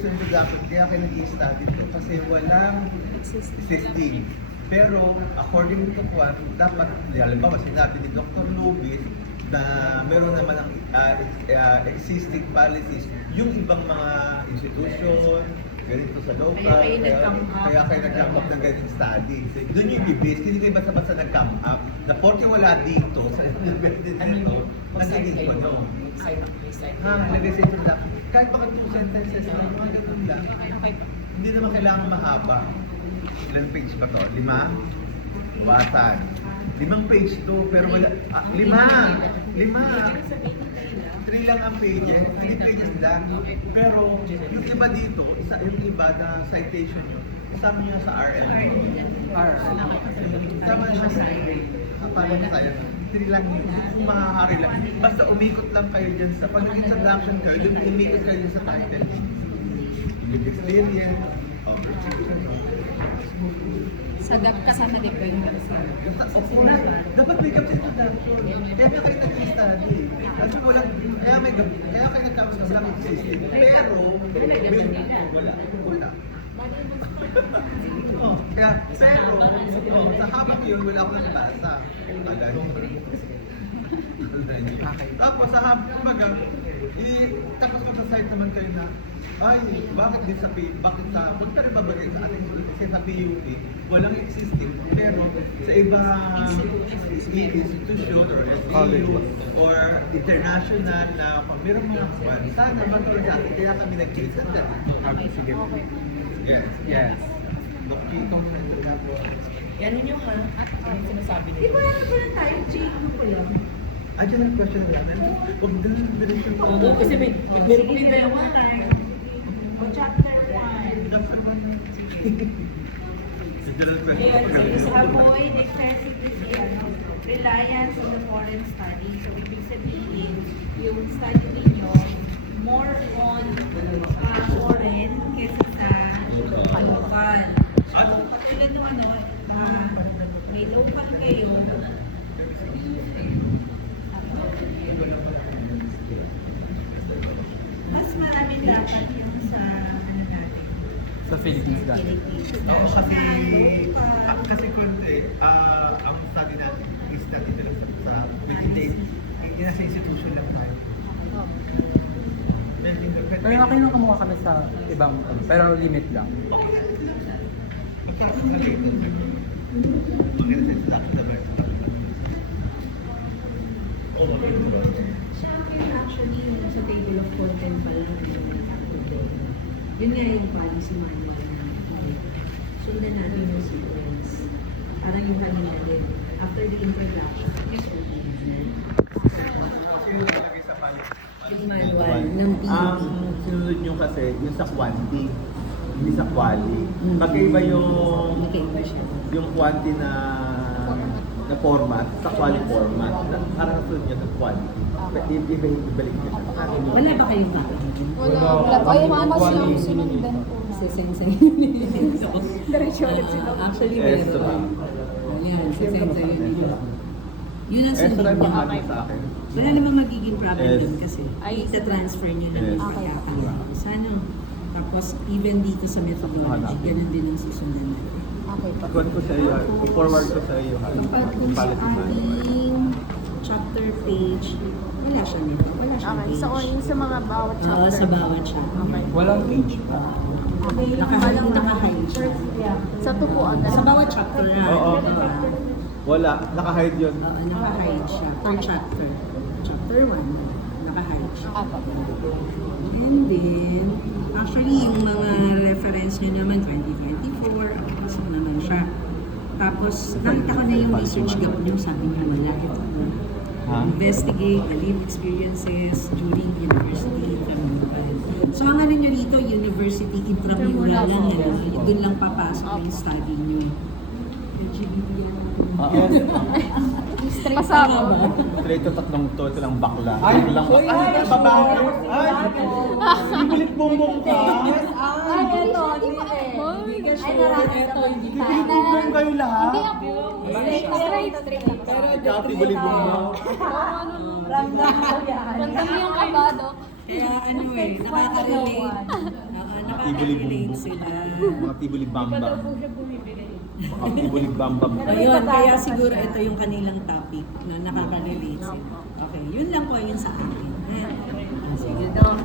Dapat kaya kayo nag-i-study ito kasi walang existing. Pero according to Juan, dapat, halimbawa sinabi ni Dr. Lubis na meron naman ang existing policies yung ibang mga institution, ganito sa local, kaya kayo nag-come up ng ganitong study. Doon yung i-base, hindi kayo basta-basta nag-come up, na porke wala dito, sa nagiging ano. Lagay sa introduction. Kahit baka 2 sentences na, mga ganun lang. Hindi naman kailangan mahaba. Ilang page ba to? 5? Basan. 5 page to, pero wala. 5! 3 lang ang pages, 3 pages lang. Pero yung iba dito, yung iba na citation nyo, kasama nyo sa RL. Kasama nyo sa paano na tayo? 3 lang yun, kung makakari lang. Basta umikot lang kayo dyan sa pag-introduction kayo, dun umikot kayo dyan sa title. Yung experience, Sadap ka sana di ba yung dapat may gap sa introduction. Kaya na kayo nag-study. Kasi walang, kaya kayo nagkaroon sa walang existing. Pero, wala. Kaya, sa habang yun, wala akong nabasa. Tapos sa habang kumbaga, tapos mag-site naman kayo na, ay, bakit punta rin babagay sa ating kasi sa PUP, walang existing, pero sa ibang institution or SEU or international na meron mga kwan, sana magkaroon sa atin, kaya kami nag-case at sige. Yes. Dokito mo na ito. Yan ninyo ha? Ano yung sinasabi nila? Di ba naman tayo, Jake? Ano po yan? Diyan ang question namin. Huwag ganun diretso pa. Oo, kasi meron ko yung dalawa. Chapter 1. Sa Hamoy, necessity, reliance on the foreign study. So, ibig sabihin, yung study ninyo, more on foreign kesa sa local. So, katulad naman nun, may local kayo, mas marami dapat yung sa ano natin. Sa Philippines dati. Oo, kasi kunti, ang study natin is natin talaga sa within nasa institution lang tayo. Pero okay lang kumuha kami sa ibang, pero limit lang. Actually, sa table of content pa lang, yun nga yung policy manual na sundan natin yung sequence. Parang yung kanina din. After the introduction, yes, Yung manual ng Ang sinunod nyo kasi, yung sa quantity, hindi sa quality. Magkaiba yung quantity na format sa quality format. Parang nasunod nyo sa quality. Ibalik nyo siya. wala ba kayong mapa? Wala pa. Ay, mamas lang sinundan po na. Seseng-seng. Diretso ulit sila. Actually, wala Esto ba? lang. Yan, seseng-seng yun. Yun ang Esto sunod lang niya. pangalan sa akin. Wala namang magiging problem Yes. dun kasi ita-transfer nyo na Yes. yung pagkakala ko. Sana, tapos even dito sa methodology, ganun din ang susundan natin. Okay po. Kuhan ko sa iyo, i-forward ko sa iyo. Kapag kung sa Policy manual. ating chapter page, wala siya nito. Wala siya Okay. page. So, yung sa mga bawat Oo, chapter. sa bawat chapter. Walang page pa. Okay. Naka-hide siya. Sa tupuan. Sa bawat chapter na. Oo. Wala, naka-hide yun. Oo, naka-hide siya. Per chapter. Chapter 1, naka-hide siya. Apo. And then, actually, yung mga reference nyo naman, 2024, so naman siya. Tapos, nakita ko na yung research gap nyo, sabi nyo wala. Investigate the lived experiences during university intramural. So, ang ano nyo dito, university intramural lang yan. Doon lang papasok yung study nyo. Pasama ba? Straight to tatlong to, ito lang bakla. Ay, ito lang bakla. Ay, ito babae. Ay, bibilit bumbong ka. Ay, ito. Ay, nararamdaman. Bibilit bumbong kayo lahat. Hindi ako. Straight. Ikaw, bibilit bumbong. Ramdam mo yan. Ramdam mo yung kabado. Kaya ano nakaka-relate. tibuli relate bumbong. sila. Mga tibuli bamba. Mga tibuli bamba. Ayun, kaya siguro ito yung kanilang topic na nakaka-relate sila. Okay, yun lang po yun sa akin. Sige, Doc.